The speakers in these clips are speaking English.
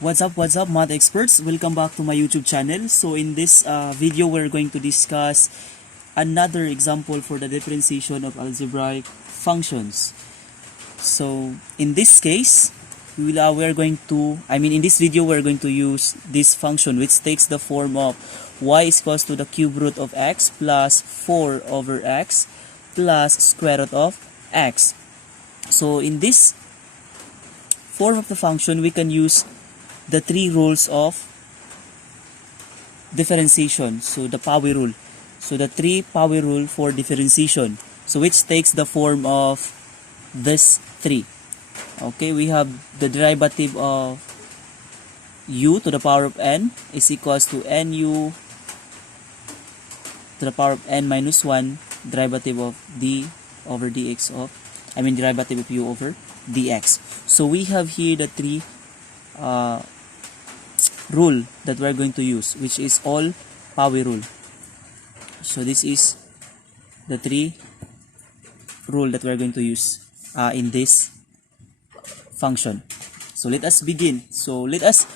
What's up, math experts? Welcome back to my YouTube channel. So in this video, we're going to discuss another example for the differentiation of algebraic functions. So in this case, in this video, we're going to use this function which takes the form of y is equals to the cube root of x plus 4 over x plus square root of x. So in this form of the function, we can use the three rules of differentiation. So the Power rule. So the three Power rule for differentiation. So which takes the form of this three. Okay, we have the derivative of u to the power of n is equals to nu to the power of n minus 1 derivative of d over dx of, derivative of u over dx. So we have here the three rule that we're going to use, which is all Power rule. So this is the three rule that we're going to use in this function. So let us begin. So let us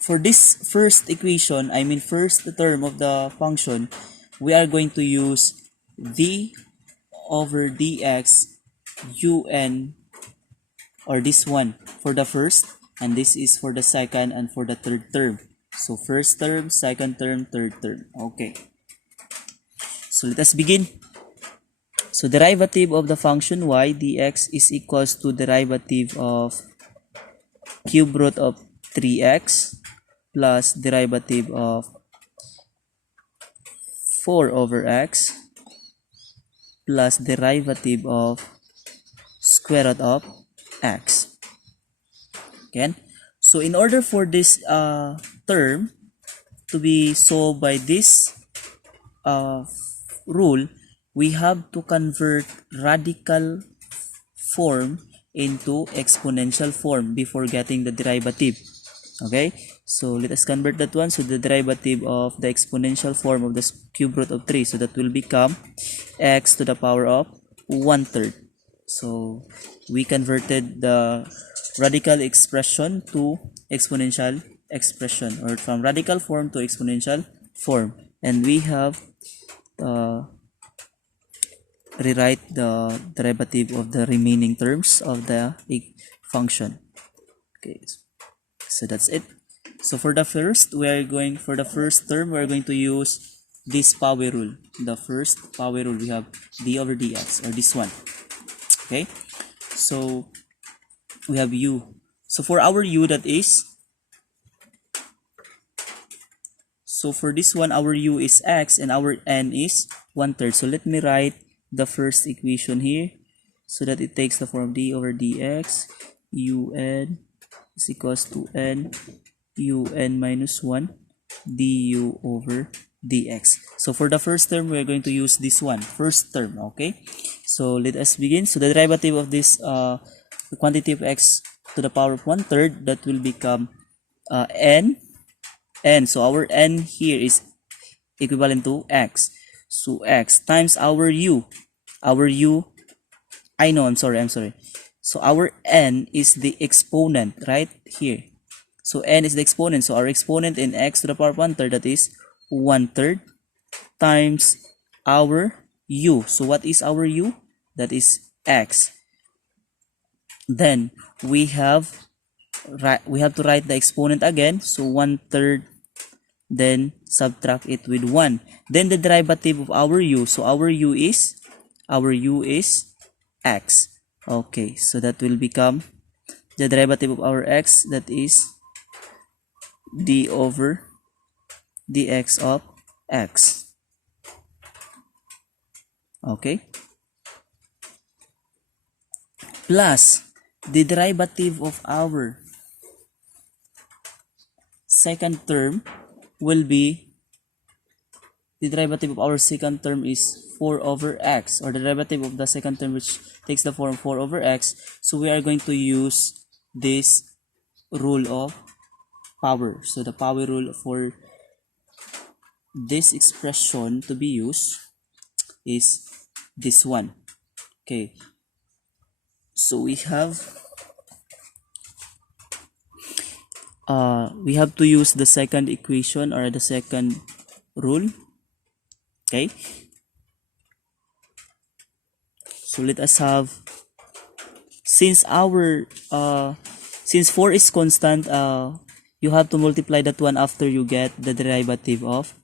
for this first equation, first term of the function, we are going to use d over dx un, or this one for the first, and this is for the second and for the third term. So first term, second term, third term. Okay. So let us begin. So derivative of the function y dx is equals to derivative of cube root of 3x plus derivative of 4 over x plus derivative of square root of x. Okay? So in order for this term to be solved by this rule, we have to convert radical form into exponential form before getting the derivative. Okay, so let us convert that one. So the derivative of the exponential form of the cube root of 3, so that will become x to the power of 1/3. So we converted the radical expression to exponential expression, or from radical form to exponential form, and we have rewrite the derivative of the remaining terms of the function. Okay, so that's it. So for the first term, we're going to use this Power rule. The first Power rule, we have d over dx, or this one. Okay, so we have u. So for our u, that is, so for this one, our u is x and our n is 1/3. So let me write the first equation here, so that it takes the form d over dx un is equals to n un minus 1 du over dx. So for the first term, we're going to use this one, first term. Okay, so let us begin. So the derivative of this the quantity of x to the power of 1/3, that will become n. So our n here is equivalent to x. So x times our u. I'm sorry. So our n is the exponent right here. So n is the exponent. So our exponent in x to the power of 1/3, that is 1/3 times our u. So what is our u? That is x. Then we have to write the exponent again. So 1/3, then subtract it with 1. Then the derivative of our u. So our u is x. Okay, so that will become the derivative of our x, that is d over dx of x. Okay, plus the derivative of our second term will be, the derivative of our second term is 4 over x, or the derivative of the second term, which takes the form 4 over x. So we are going to use this rule of power. So the Power rule for this expression to be used is this one. Okay, so we have we have to use the second equation or the second rule. Okay, so let us have, since our since 4 is constant, you have to multiply that one after you get the derivative of,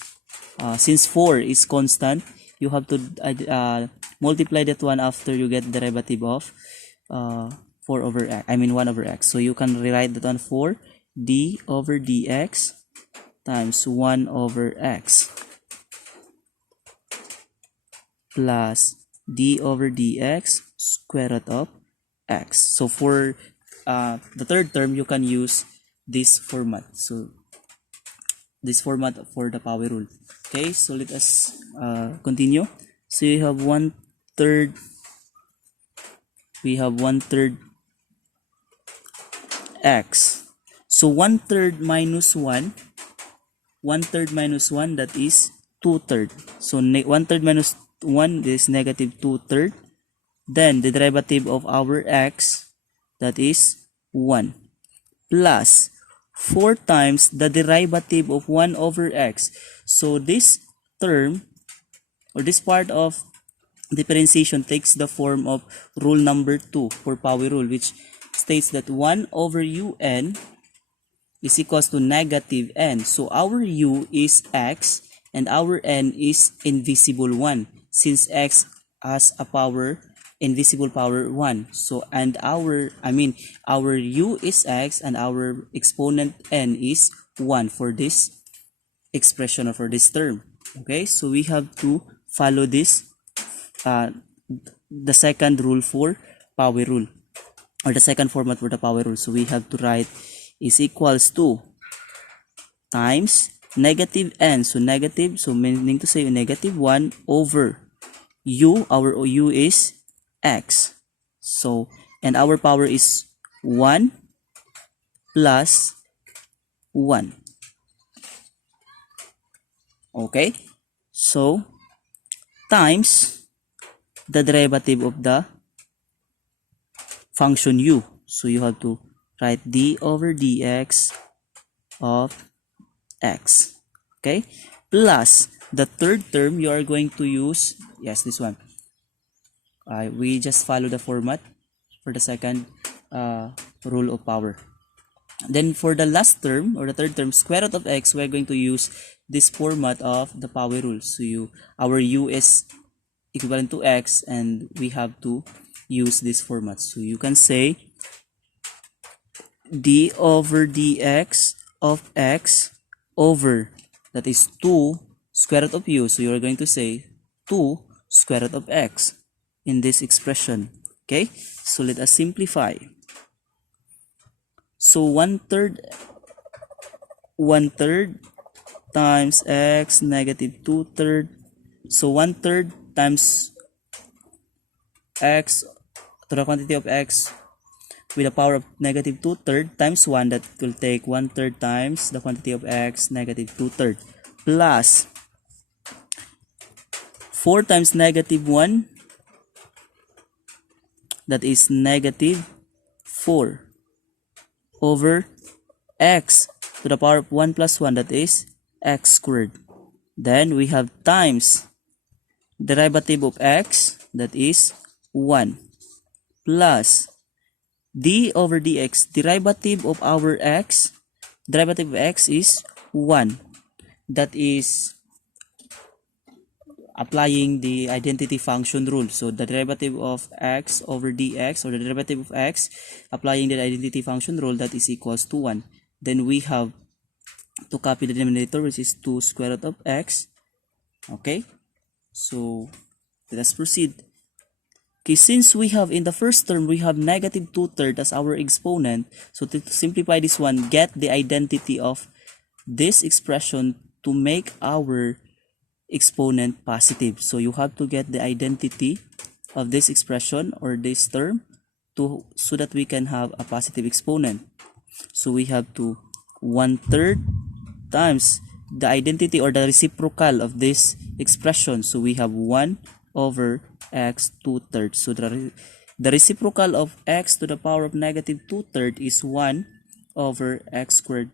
since 4 is constant, you have to multiply that one after you get the derivative of 4 over x, 1 over x. So you can rewrite that one for d over dx times 1 over x plus d over dx square root of x. So for the third term, you can use this format. So this format for the power rule. Okay, so let us continue. So you have 1/3. We have 1/3 x. So 1/3 minus 1. 1/3 minus 1, that is 2/3. So 1/3 minus 1 is negative 2/3. Then the derivative of our x, that is 1, plus 4 times the derivative of 1 over x. So this term or this part of differentiation takes the form of rule number 2 for power rule, which states that 1 over un is equals to negative n. So our u is x and our n is invisible 1, since x has a power, invisible power 1. So and our u is x and our exponent n is 1 for this expression or for this term. Okay, so we have to follow this the second rule for power rule, or the second format for the power rule. So we have to write is equals to times negative n, so negative, so meaning to say negative 1 over u, our u is x, so and our power is 1 plus 1. Okay, so times the derivative of the function u, so you have to write d over dx of x, okay, plus the third term you are going to use, yes, this one. We just follow the format for the second rule of power. Then for the last term or the third term, square root of x, we're going to use this format of the power rule. So our u is equivalent to x and we have to use this format. So you can say d over dx of x over, that is 2 square root of u, so you are going to say 2 square root of x in this expression. Okay, so let us simplify. So 1/3 times x negative 2/3, so 1/3 times x to the quantity of x with a power of negative 2/3 times 1, that will take 1/3 times the quantity of x negative 2/3 plus 4 times negative 1, that is negative 4 over x to the power of 1 plus 1, that is x squared. Then we have times derivative of x, that is 1, plus d over dx, derivative of our x, derivative of x is 1, that is applying the identity function rule. So the derivative of x over dx, or the derivative of x applying the identity function rule, that is equals to 1. Then we have to copy the denominator, which is 2 square root of x. Okay, so let us proceed. Okay, since we have in the first term we have negative 2/3 as our exponent, so to simplify this one, get the identity of this expression to make our exponent positive. So you have to get the identity of this expression or this term so that we can have a positive exponent. So we have to 1/3 times the identity or the reciprocal of this expression. So we have 1 over x 2/3. So the reciprocal of x to the power of negative 2/3 is 1 over x squared,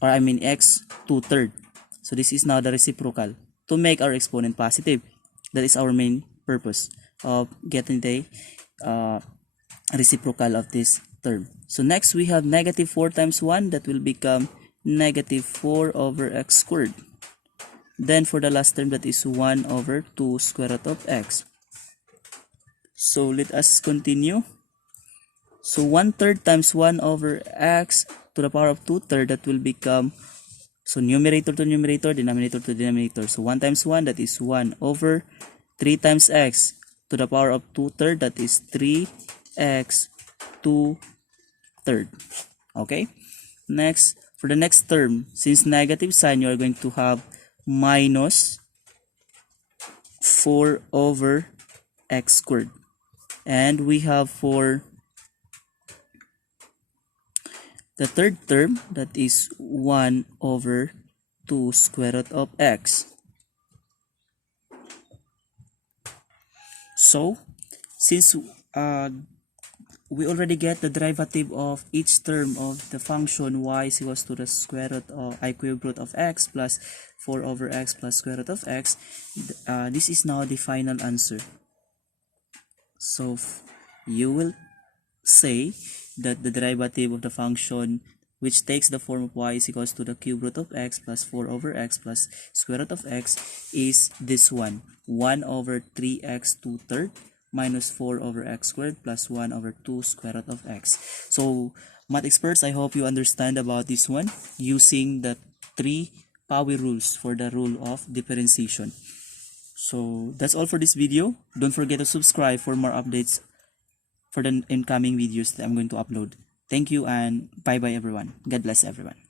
or I mean x 2/3. So this is now the reciprocal to make our exponent positive. That is our main purpose of getting the reciprocal of this term. So next we have negative 4 times 1, that will become negative 4 over x squared. Then for the last term, that is 1 over 2 square root of x. So let us continue. So 1/3 times 1 over x to the power of 2/3, that will become, so numerator to numerator, denominator to denominator. So 1 times 1, that is 1 over 3 times x to the power of 2/3, that is 3x 2/3. Okay? Next, for the next term, since negative sign, you are going to have minus 4 over x squared. And we have for the third term, that is 1 over 2 square root of x. So, since we already get the derivative of each term of the function y is equals to the square root of I cube root of x plus 4 over x plus square root of x, this is now the final answer. So you will say that the derivative of the function which takes the form of y is equals to the cube root of x plus 4 over x plus square root of x is this one, 1 over 3x 2/3 minus 4 over x squared plus 1 over 2 square root of x. So math experts, I hope you understand about this one using the 3 Power rules for the rule of differentiation. So that's all for this video. Don't forget to subscribe for more updates for the incoming videos that I'm going to upload. Thank you and bye bye everyone. God bless everyone.